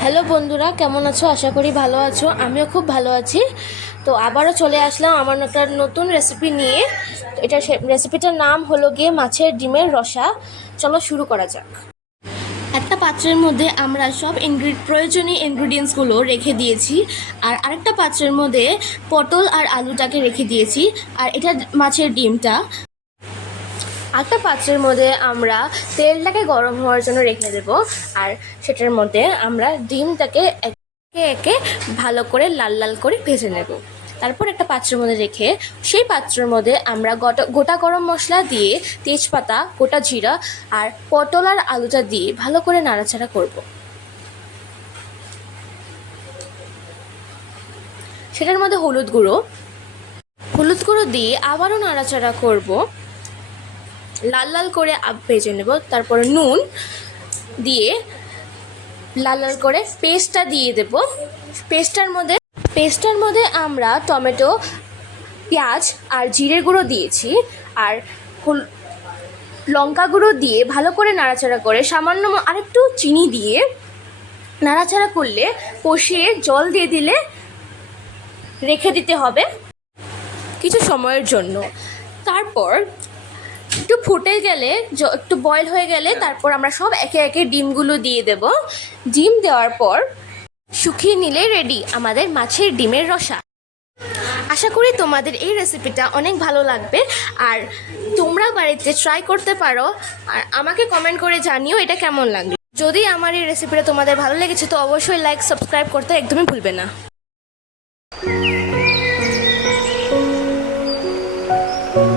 Hello বন্ধুরা, কেমন আছো? আশা করি ভালো আছো। আমিও খুব ভালো আছি। তো আবারও চলে আসলাম আমার একটা নতুন রেসিপি নিয়ে। এটা রেসিপিটার নাম হলো গিয়ে মাছের ডিমের রসা। চলো শুরু করা যাক। একটা পাত্রের মধ্যে আমরা সব প্রয়োজনীয় ইনগ্রিডিয়েন্টসগুলো রেখে দিয়েছি। আর আরেকটা পাত্রের মধ্যে পটল আর আলুটাকে রেখে দিয়েছি। আর এটা মাছের ডিমটা। একটা পাত্রের মধ্যে আমরা তেলটাকে গরম হওয়ার জন্য রেখে দেব। আর সেটার মধ্যে আমরা ডিমটাকে একে একে ভালো করে লাল লাল করে ভেজে নেব। তারপর একটা পাত্রের মধ্যে রেখে সেই পাত্রের মধ্যে আমরা গোটা গরম মশলা দিয়ে, তেজপাতা, গোটা জিরা আর পটল আর আলুটা দিয়ে ভালো করে নাড়াচাড়া করব। সেটার মধ্যে হলুদ গুঁড়ো দিয়ে আবারও নাড়াচাড়া করব, লাল লাল করে ভেজে নেব। তারপরে নুন দিয়ে লাল লাল করে পেস্টটা দিয়ে দেব। পেস্টটার মধ্যে আমরা টমেটো, পেঁয়াজ আর জিরে গুঁড়ো দিয়েছি। আর লঙ্কা গুঁড়ো দিয়ে ভালো করে নাড়াচাড়া করে সামান্য আরেকটু চিনি দিয়ে নাড়াচাড়া করলে কষিয়ে জল দিয়ে দিলে রেখে দিতে হবে কিছু সময়ের জন্য। তারপর একটু ফুটে গেলে, একটু বয়েল হয়ে গেলে তারপর আমরা সব একে একে ডিমগুলো দিয়ে দেব। ডিম দেওয়ার পর শুকিয়ে নিলে রেডি আমাদের মাছের ডিমের রসা। আশা করি তোমাদের এই রেসিপিটা অনেক ভালো লাগবে আর তোমরা বাড়িতে ট্রাই করতে পারো। আর আমাকে কমেন্ট করে জানিও এটা কেমন লাগবে। যদি আমার এই রেসিপিটা তোমাদের ভালো লেগেছে তো অবশ্যই লাইক, সাবস্ক্রাইব করতে একদমই ভুলবে না।